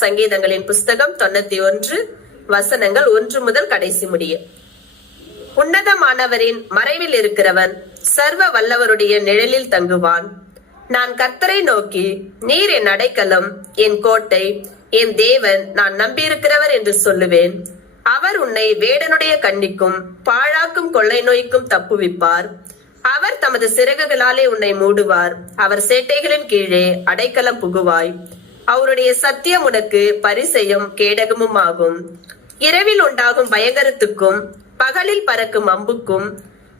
சங்கீதங்களின் புஸ்தகம் 91 வசனங்கள் 1 முதல் கடைசி முடிய. உன்னதமானவரின் மறைவில் இருக்கிறவன் சர்வ வல்லவருடைய நிழலில் தங்குவான். நான் கர்த்தரை நோக்கி, நீர் என் அடைக்கலம், என் கோட்டை, என் தேவன், நான் நம்பியிருக்கிறவர் என்று சொல்லுவேன். அவர் உன்னை வேடனுடைய கண்ணிக்கும் பாழாக்கும் கொள்ளை நோய்க்கும் தப்புவிப்பார். அவர் தமது சிறகுகளாலே உன்னை மூடுவார். அவர் சேட்டைகளின் கீழே அடைக்கலம் புகுவாய். அவருடைய சத்தியம் உனக்கு பரிசையும் கேடகமும் ஆகும். இரவில் உண்டாகும் பயங்கரத்துக்கும் பகலில் பறக்கும் அம்புக்கும்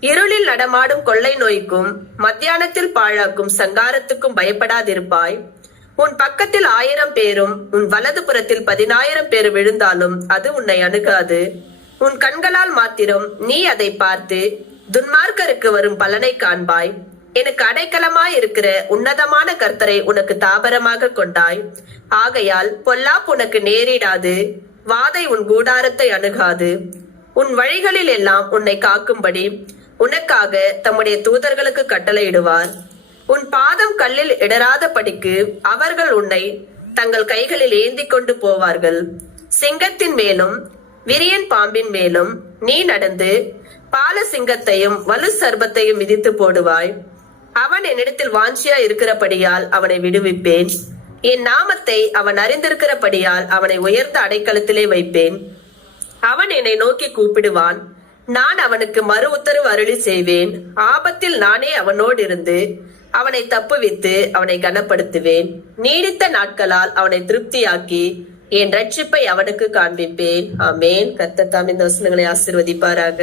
இருளில் நடமாடும் கொள்ளை நோய்க்கும் மத்தியானத்தில் பாழாக்கும் சங்காரத்துக்கும் பயப்படாதிருப்பாய். உன் பக்கத்தில் 1000 பேரும் உன் வலது புறத்தில் 10,000 பேர் விழுந்தாலும் அது உன்னை அணுகாது. உன் கண்களால் மாத்திரம் நீ அதை பார்த்து துன்மார்க்கருக்கு வரும் பலனை காண்பாய். எனக்கு அடைக்கலமாய் இருக்கிற உன்னதமான கர்த்தரை உனக்கு தாபரமாக கொண்டாய். ஆகையால் பொல்லாப்பு உனக்கு நேரிடாது, வாதை உன் கூடாரத்தை அணுகாது. உன் வழிகளில் எல்லாம் உன்னை காக்கும்படி உனக்காக தம்முடைய தூதர்களுக்கு கட்டளையிடுவார். உன் பாதம் கல்லில் இடராத படிக்கு அவர்கள் உன்னை தங்கள் கைகளில் ஏந்தி கொண்டு போவார்கள். சிங்கத்தின் மேலும் விரியன் பாம்பின் மேலும் நீ நடந்து பால சிங்கத்தையும் வலு சர்பத்தையும் மிதித்து போடுவாய். அவன் என்னிடத்தில் வாஞ்சியா இருக்கிறபடியால் அவனை விடுவிப்பேன். என் நாமத்தை அவன் அறிந்திருக்கிறபடியால் அவனை உயர்ந்த அடைக்கலத்திலே வைப்பேன். அவன் என்னை நோக்கி கூப்பிடுவான், நான் அவனுக்கு மறு உத்தரவு அருளி செய்வேன். ஆபத்தில் நானே அவனோடு இருந்து அவனை தப்புவித்து அவனை கனப்படுத்துவேன். நீடித்த நாட்களால் அவனை திருப்தியாக்கி என் ரட்சிப்பை அவனுக்கு காண்பிப்பேன். ஆமேன். கர்த்தர் தாம் இந்த வசனங்களை ஆசீர்வதிப்பாராக.